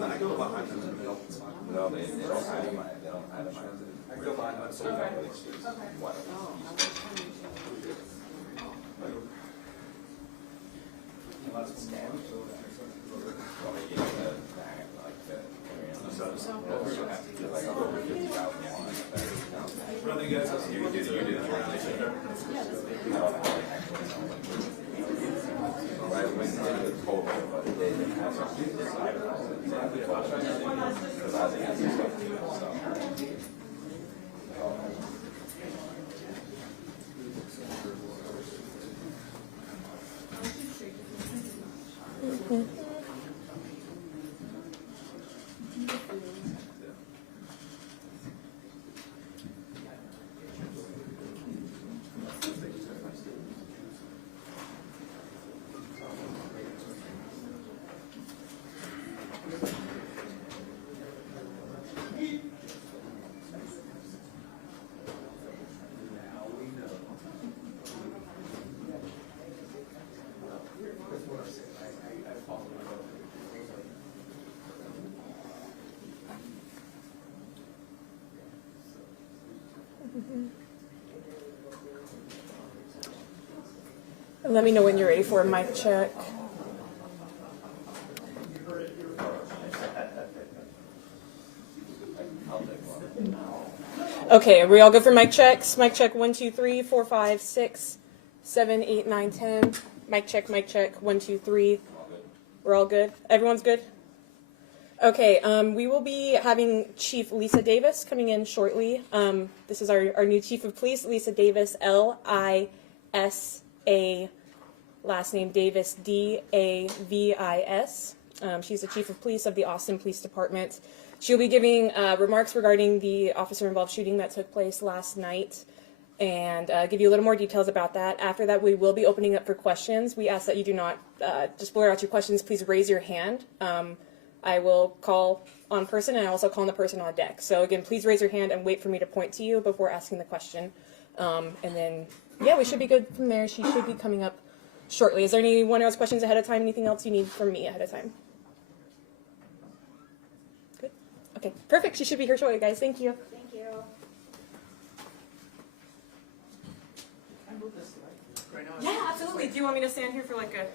No, they don't itemize. They don't itemize it. So you don't really choose what. Let me know when you're ready for a mic check. Okay, are we all good for mic checks? Mic check 1, 2, 3, 4, 5, 6, 7, 8, 9, 10. Mic check 1, 2, 3. We're all good? Everyone's good? Okay, we will be having Chief Lisa Davis coming in shortly. This is our new Chief of Police, Lisa Davis, L-I-S-A, last name Davis, D-A-V-I-S. She's the Chief of Police of the Austin Police Department. She'll be giving remarks regarding the officer-involved shooting that took place last night and give you a little more details about that. After that, we will be opening up for questions. We ask that you do not just blurt out your questions. Please raise your hand. I will call on person and I also call on the person on deck. So again, please raise your hand and wait for me to point to you before asking the question. And then, yeah, we should be good from there. She should be coming up shortly. Is there anyone else questions ahead of time? Anything else you need from me ahead of time? Good? Okay, perfect. She should be here shortly, guys. Thank you. Thank you. Yeah, absolutely. Do you want me to stand here for like a...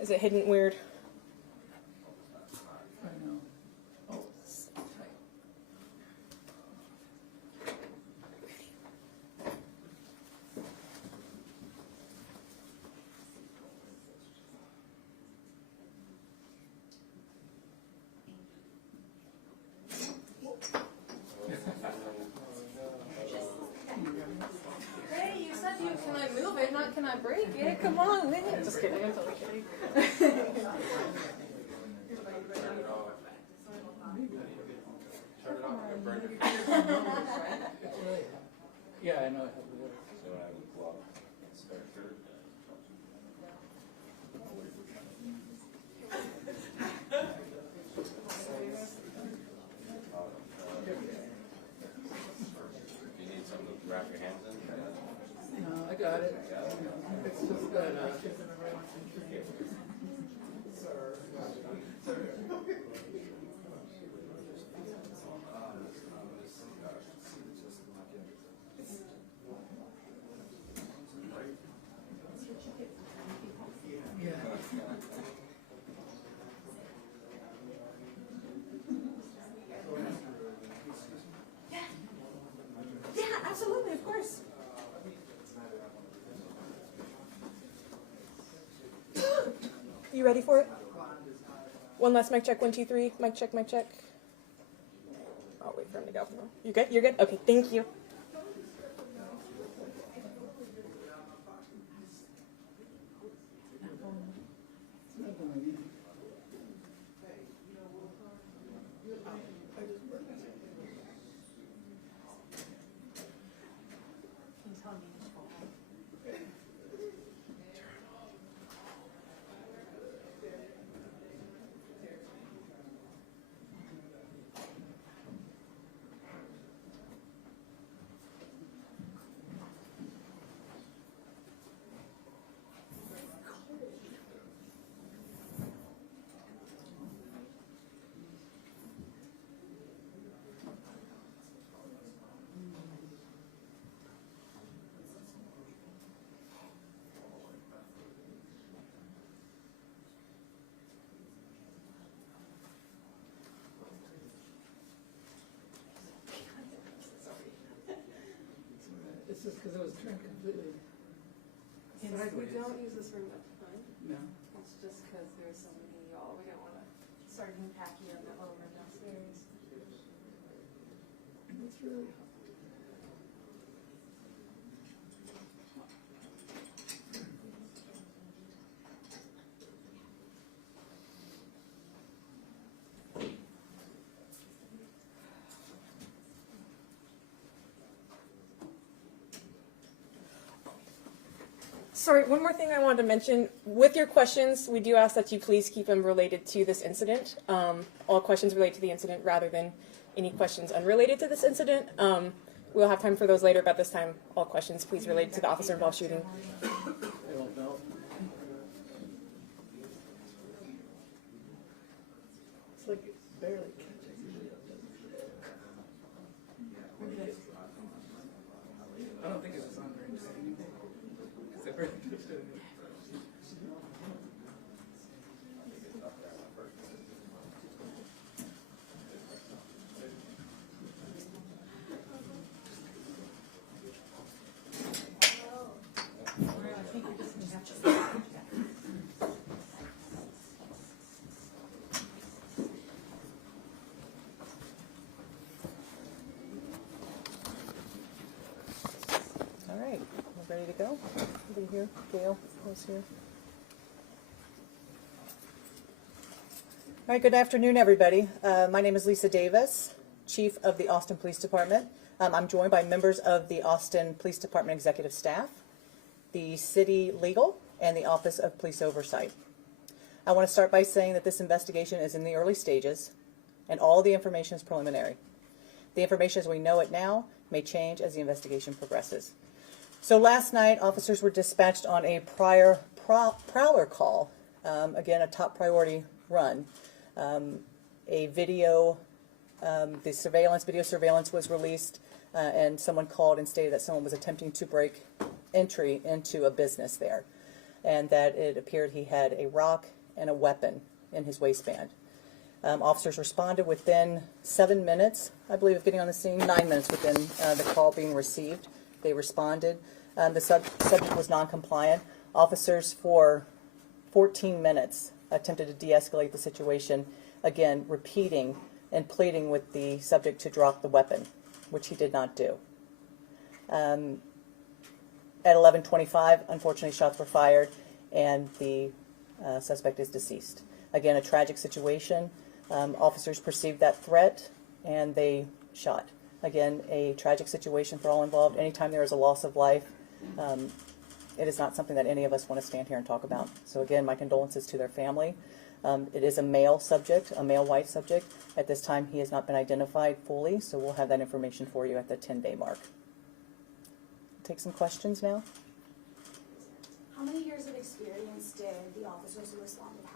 Is it hidden weird? Hey, you said you can I move it, not can I break it? Come on, man. Just kidding, I'm totally kidding. Yeah, I know. Wrap your hands in? No, I got it. It's just that. Yeah, absolutely, of course. You ready for it? One last mic check, 1, 2, 3. Mic check, mic check. I'll wait for him to go. You good? You're good? Okay, thank you. it's just because it was turned completely We sideways. don't use this room at the front. No. It's just because there's so many y'all. We don't want to start getting tacky on that little room downstairs. It's really hot. Sorry, one more thing I wanted to mention. With your questions, we do ask that you please keep them related to this incident. All questions relate to the incident rather than any questions unrelated to this incident. We'll have time for those later, but this time, all questions please relate to the officer involved shooting. I don't know. It's like it's barely catching. I don't think it was on very tight. Because it barely touched it. All right, we're ready to go. Everybody here? Gail, who's here? All right, good afternoon, everybody. My name is Lisa Davis, Chief of the Austin Police Department. I'm joined by members of the Austin Police Department Executive Staff, the City Legal, and the Office of Police Oversight. I want to start by saying that this investigation is in the early stages, and all the information is preliminary. The information as we know it now may change as the investigation progresses. So last night, officers were dispatched on a prior prowler call, again, a top priority run. A video, video surveillance was released, and someone called and stated that someone was attempting to break entry into a business there, and that it appeared he had a rock and a weapon in his waistband. Officers responded within 7 minutes, I believe, of getting on the scene, 9 minutes within the call being received. They responded. The subject was non-compliant. Officers for 14 minutes attempted to de-escalate the situation, again, repeating and pleading with the subject to drop the weapon, which he did not do. At 11:25, unfortunately, shots were fired, and the suspect is deceased. Again, a tragic situation. Officers perceived that threat, and they shot. Again, a tragic situation for all involved. Anytime there is a loss of life, it is not something that any of us want to stand here and talk about. So again, my condolences to their family. It is a male subject, a male white subject. At this time, he has not been identified fully, so we'll have that information for you at the 10-day mark. Take some questions now. How many years of experience did the officers who responded have?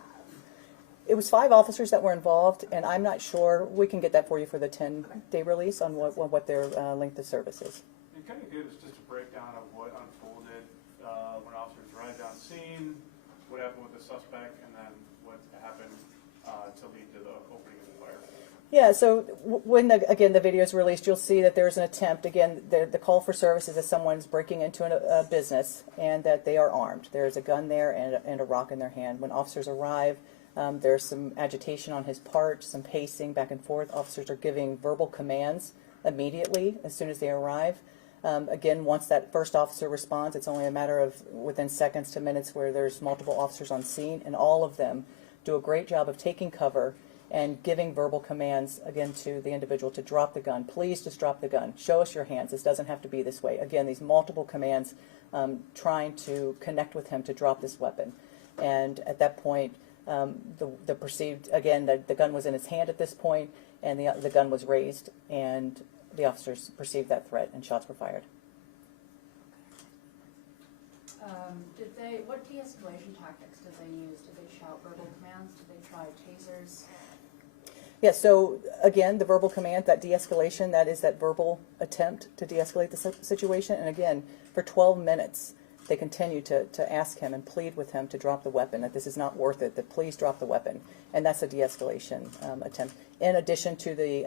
It was 5 officers that were involved, and I'm not sure. We can get that for you for the 10-day release on what their length of service is. And kind of give us just a breakdown of what unfolded when officers arrived on scene, what happened with the suspect, and then what happened to lead to the opening of the fire. Yeah, so when, the video is released, you'll see that there's an attempt. Again, the call for service is that someone's breaking into a business and that they are armed. There's a gun there and a rock in their hand. When officers arrive, there's some agitation on his part, some pacing back and forth. Officers are giving verbal commands immediately as soon as they arrive. Again, once that first officer responds, it's only a matter of within seconds to minutes where there's multiple officers on scene, and all of them do a great job of taking cover and giving verbal commands, again, to the individual to drop the gun. Please just drop the gun. Show us your hands. This doesn't have to be this way. Again, these multiple commands trying to connect with him to drop this weapon. And at that point, the perceived, again, the gun was in his hand at this point, and the gun was raised, and the officers perceived that threat, and shots were fired. What de-escalation tactics did they use? Did they shout verbal commands? Did they try tasers? Yeah, so again, the verbal command, that de-escalation, that is that verbal attempt to de-escalate the situation. And again, for 12 minutes, they continue to ask him and plead with him to drop the weapon, that this is not worth it, that please drop the weapon. And that's a de-escalation attempt. In addition to the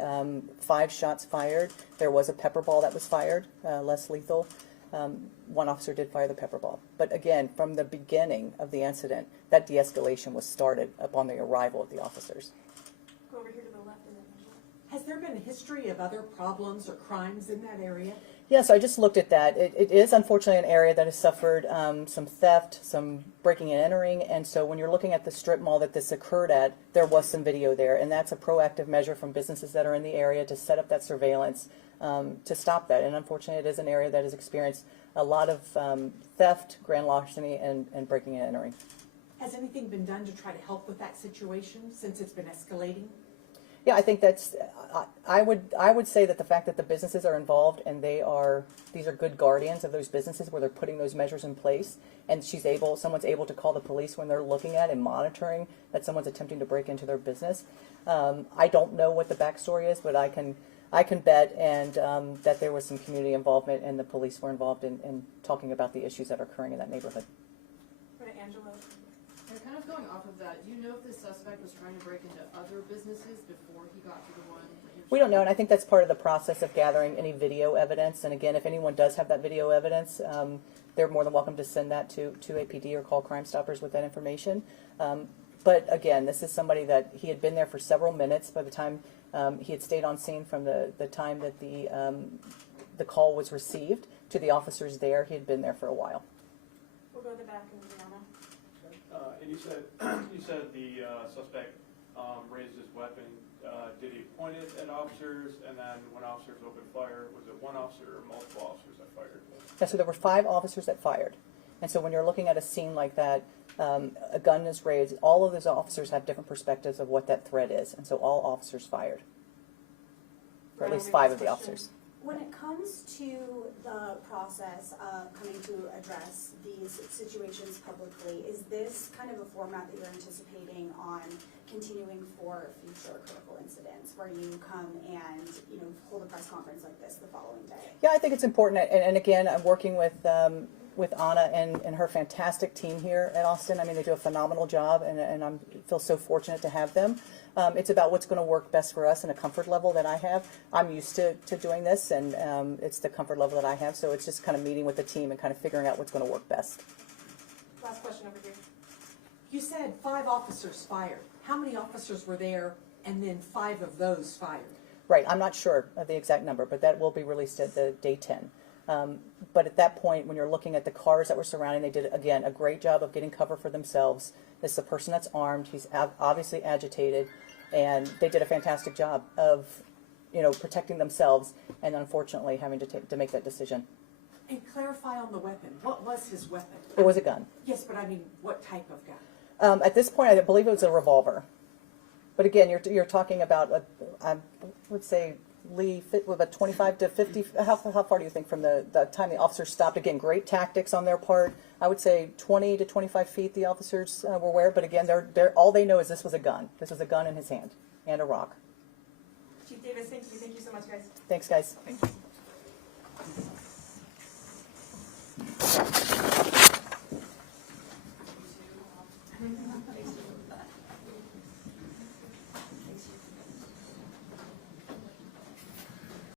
5 shots fired, there was a pepper ball that was fired, less lethal. one officer did fire the pepper ball. But again, from the beginning of the incident, that de-escalation was started upon the arrival of the officers. Go over here to the left and then Angela. Has there been a history of other problems or crimes in that area? Yeah, so I just looked at that. It is unfortunately an area that has suffered some theft, some breaking and entering, and so when you're looking at the strip mall that this occurred at, there was some video there, and that's a proactive measure from businesses that are in the area to set up that surveillance to stop that. And unfortunately, it is an area that has experienced a lot of theft, grand larceny, and breaking and entering. Has anything been done to try to help with that situation since it's been escalating? Yeah, I think that's. I would say that the fact that the businesses are involved and these are good guardians of those businesses where they're putting those measures in place, and someone's able to call the police when they're looking at and monitoring that someone's attempting to break into their business. I don't know what the backstory is, but I can bet that there was some community involvement and the police were involved in talking about the issues that are occurring in that neighborhood. Go to Angela. And kind of going off of that, do you know if the suspect was trying to break into other businesses before he got to the one that you're We don't know, and I think that's part of the process of gathering any video evidence. And again, if anyone does have that video evidence, they're more than welcome to send that to APD or call Crime Stoppers with that information. But again, this is somebody that he had been there for several minutes by the time he had stayed on scene from the time that the call was received to the officers there. He had been there for a while. We'll go to the back and Brianna. And you said the suspect raised his weapon. Did he point it at officers? And then when officers opened fire, was it one officer or multiple officers that fired? Yeah, so there were 5 officers that fired. And so when you're looking at a scene like that, a gun is raised. All of those officers have different perspectives of what that threat is. And so all officers fired. For at least 5 of the officers. When it comes to the process of coming to address these situations publicly, is this kind of a format that you're anticipating on continuing for future critical incidents, where you come and hold a press conference like this the following day? Yeah, I think it's important. And again, I'm working with Anna and her fantastic team here at Austin. I mean, they do a phenomenal job, and I feel so fortunate to have them. It's about what's going to work best for us and a comfort level that I have. I'm used to doing this, and it's the comfort level that I have. So it's just kind of meeting with the team and kind of figuring out what's going to work best. Last question over here. You said 5 officers fired. How many officers were there, and then 5 of those fired? Right, I'm not sure of the exact number, but that will be released at the day 10. But at that point, when you're looking at the cars that were surrounding, they did, again, a great job of getting cover for themselves. This is a person that's armed. He's obviously agitated, and they did a fantastic job of, protecting themselves, and unfortunately having to make that decision. And clarify on the weapon. What was his weapon? It was a gun. Yes, but I mean, what type of gun? At this point, I believe it was a revolver. But again, you're talking about, I would say, Lee, about 25 to 50. How far do you think from the time the officers stopped? Again, great tactics on their part. I would say 20 to 25 feet the officers were aware. But again, they're all they know is this was a gun. This was a gun in his hand and a rock. Chief Davis, thank you. Thank you so much, guys. Thanks, guys. Thanks.